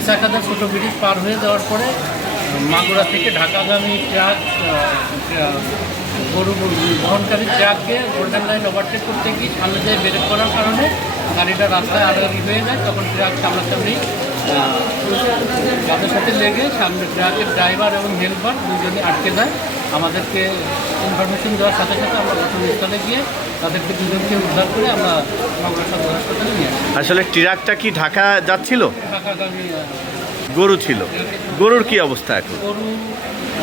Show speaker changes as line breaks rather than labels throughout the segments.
ইসাখাদা ছোটো ব্রিজ পার হয়ে যাওয়ার পরে, মাগুরা থেকে ঢাকাগামী ট্রাক গরু বহনকারী ট্রাককে গোল্ডেন লাইন ওভারটেক করতে গিয়ে সামনে দিয়ে ব্রেক করার কারণে গাড়িটা রাস্তায় আড়াআড়ি হয়ে যায়, তখন ট্রাক সামনাসামনি তাদের সাথে লেগে সামনে ট্রাকের ড্রাইভার এবং হেল্পার দুজনই আটকে যায় আমাদেরকে ইনফরমেশন দেওয়ার সাথে সাথে আমরা ঘটনাস্থলে গিয়ে তাদেরকে দুজনকে উদ্ধার করে আমরা সদর হাসপাতালে নিয়ে আসি।
আসলে ট্রাকটা কি ঢাকা যাচ্ছিল?
ঢাকাগামী
গরু ছিল। গরুর কি অবস্থা এখন?
গরু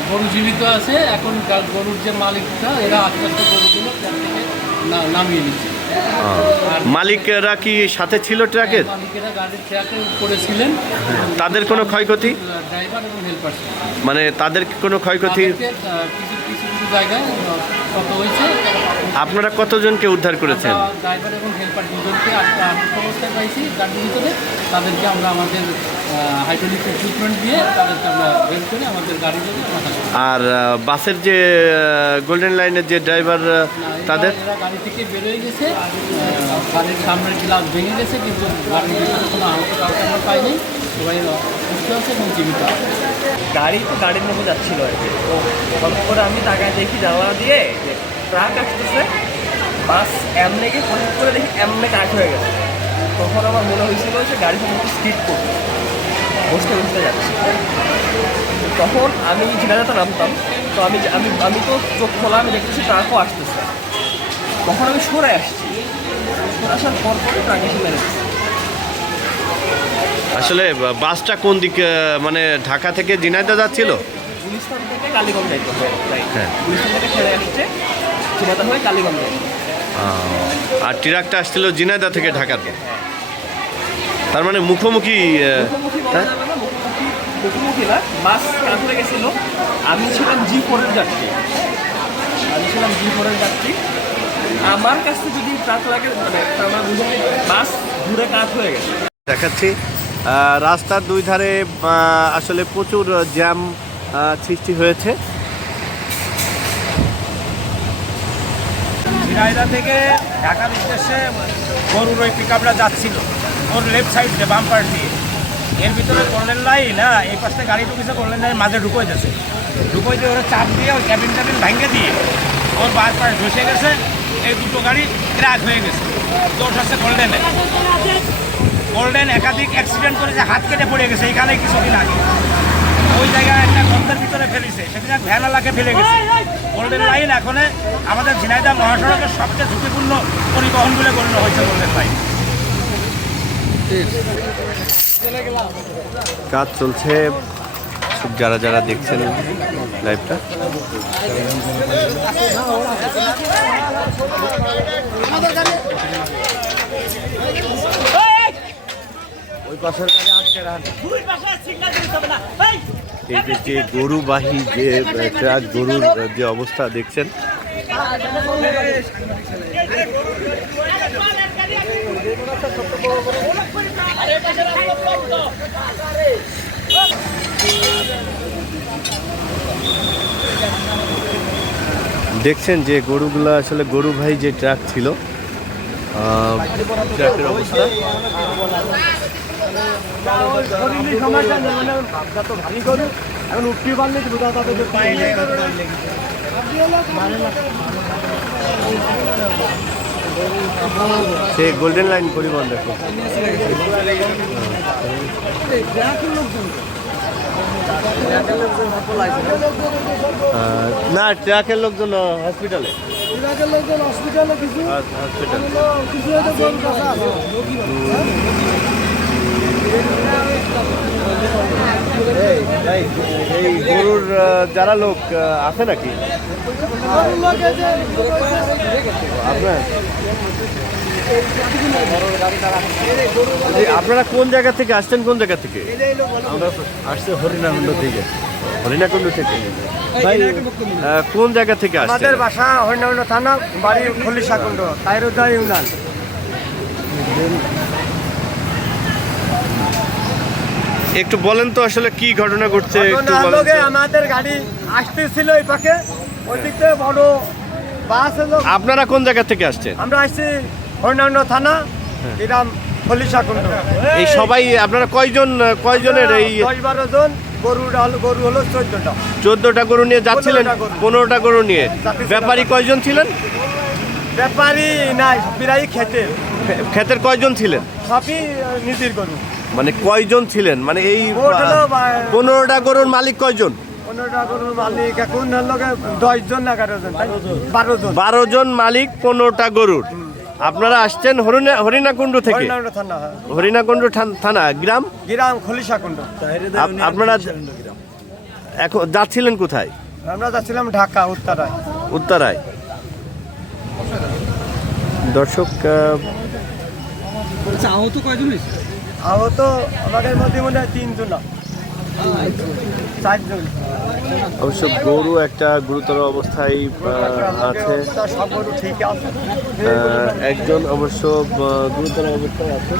গরু জীবিত আছে। এখন গরুর যে মালিকটা এরা আস্তে আস্তে গরুগুলো নামিয়ে নিচ্ছে।
মালিকরা কি সাথে ছিল ট্রাকের?
মালিকেরা গাড়ির ট্রাকের উপরে ছিলেন।
তাদের কোনো ক্ষয়ক্ষতি?
ড্রাইভার এবং হেল্পার
মানে তাদের কি কোনো ক্ষয়ক্ষতি?
তাদেরকে, আহ, কিছু কিছু কিছু জায়গায় ক্ষত হয়েছে।
আপনারা কতজনকে উদ্ধার করেছেন?
ড্রাইভার এবং হেল্পার দুজনকে আটক আটক অবস্থায় পাইছি। গাড়ির তাদেরকে আমরা আমাদের হাইড্রোলিক ট্রিটমেন্ট দিয়ে তাদেরকে আমরা হেল্প করে আমাদের গাড়ি
আর বাসের যে গোল্ডেন লাইনের যে ড্রাইভার তাদের?
গাড়ি থেকে বেরোয় গেছে। গাড়ির সামনের গ্লাস ভেঙে গেছে কিন্তু গাড়ির কোনো আহত পাইনি জীবিত
গাড়ি তো গাড়ির মধ্যে যাচ্ছিল আর কি। তো হঠাৎ করে আমি তাকায় দেখি জানলা দিয়ে যে ট্রাক আসতেছে। বাস এমনে গিয়ে হঠাৎ করে দেখি এমনে কাট হয়ে গেছে। তখন আমার মনে হয়েছিল যে গাড়ি সম্ভবত স্কিড করবে বসতে বসতে যাচ্ছে। তখন আমি ঝিনাদাতে নামতাম। তো আমি আমি আমি তো চোখ খোলা, আমি দেখতেছি ট্রাকও আসতেছে। তখন আমি সরে আসছি। সরে আসার পর পরে ট্রাক এসে মেরে দিচ্ছে।
আসলে বাসটা কোন দিকে মানে ঢাকা থেকে জিনাইদা যাচ্ছিল? হ্যাঁ। আর ট্রাকটা আসছিল জিনাইদা থেকে ঢাকাতে তার মানে মুখোমুখি
মুখোমুখি না, বাস গেছিল। আমি ছিলাম জি ফোরের যাত্রী। আমি ছিলাম জি ফোরের যাত্রী। আমার কাছে যদি ট্রাক লাগে মানে আমার বুঝে বাস ঘুরে কাত হয়ে গেছে।
দেখাচ্ছি। রাস্তার দুই ধারে আসলে প্রচুর জ্যাম সৃষ্টি হয়েছে।
ঝিনাইদা থেকে ঢাকার উদ্দেশ্যে গরুর ওই পিক আপটা যাচ্ছিল। ওর লেফট সাইড দিয়ে বাম্পার দিয়ে। এর ভিতরে করলেন লাইন না, এই পাশে গাড়ি ঢুকেছে, করলেন লাইন মাঝে ঢুকোই দিয়েছে। ঢুকোই দিয়ে ওরা চাপ দিয়ে ওই ক্যাবিন ট্যাবিন ভেঙে দিয়ে ওর বাস পাশ ধসে গেছে, এই দুটো গাড়ি ক্র্যাক হয়ে গেছে। দোষ আছে গোল্ডেনে গোল্ডেন একাধিক অ্যাক্সিডেন্ট করেছে হাত কেটে পড়ে গেছে এইখানে কিছুদিন আগে। ওই জায়গায় একটা গন্ধের ভিতরে ফেলেছে। সেদিন এক ভ্যানালাকে ফেলে গেছে। গোল্ডেন লাইন এখন আমাদের ঝিনাইদহ মহাসড়কের সবচেয়ে ঝুঁকিপূর্ণ পরিবহন বলে গণ্য হয়েছে গোল্ডেন লাইন
কাজ চলছে। যারা যারা দেখছেন লাইভটা এই যে যে গরুবাহী যে ট্রাক গরুর যে অবস্থা দেখছেন? দেখছেন যে গরুগুলো আসলে গরু ভাই যে ট্রাক ছিল আহ, ট্রাকের অবস্থা। সে গোল্ডেন লাইন পরিবহন দেখো। না ট্রাকের লোকজন হসপিটালে হসপিটালে এই গরুর যারা লোক আছে নাকি? আপনার? আপনারা কোন জায়গা থেকে আসছেন কোন জায়গা থেকে?
আমরা আসছে হরিণাকুণ্ড থেকে।
হরিণাকুণ্ড থেকে। ভাই কোন জায়গা থেকে আসছেন?
আমাদের বাসা হরিণাকুণ্ড থানা বাড়ি খলিশাকুণ্ড তাইরুদ্দা ইউনিয়ন।
একটু বলেন তো আসলে কি ঘটনা ঘটছে
আমাদের গাড়ি আসতেছিল এই পাকে ওই দিক থেকে বড় বাস এলো।
আপনারা কোন জায়গা থেকে আসছেন?
আমরা আসছি হরিণাকুণ্ড থানা গ্রাম খলিশাকুণ্ড
এই সবাই আপনারা কয়জন কয়জনের এই
দশ বারো জন গরু হলো গরু হলো চোদ্দটা।
চোদ্দটা গরু নিয়ে যাচ্ছিলেন
পনেরোটা গরু।
নিয়ে। ব্যাপারী কয়জন ছিলেন?
ব্যাপারী নাই বিরাই খেতে।
ক্ষেতের কয়জন ছিলেন?
সবই নিজের গরু।
মানে কয়জন ছিলেন? মানে এই পনেরোটা গরুর মালিক কয়জন?
বারো জন
মালিক পনেরোটা গরুর। আপনারা আসছেন হরিণা হরিণাকুণ্ড থেকে?
হরিনাকুণ্ড থানা হ্যাঁ।
হরিণাকুণ্ড থান- থানা গ্রাম?
গ্রাম খলিশাকুণ্ড।
আপনারা এখন যাচ্ছিলেন কোথায়?
আমরা যাচ্ছিলাম ঢাকা উত্তরায়।
উত্তরায়। দর্শক
আহত আমাদের মধ্যে মনে হয় তিনজন চারজন।
অবশ্য গরু একটা গুরুতর অবস্থায় আছে। একজন অবশ্য গুরুতর অবস্থায় আছে।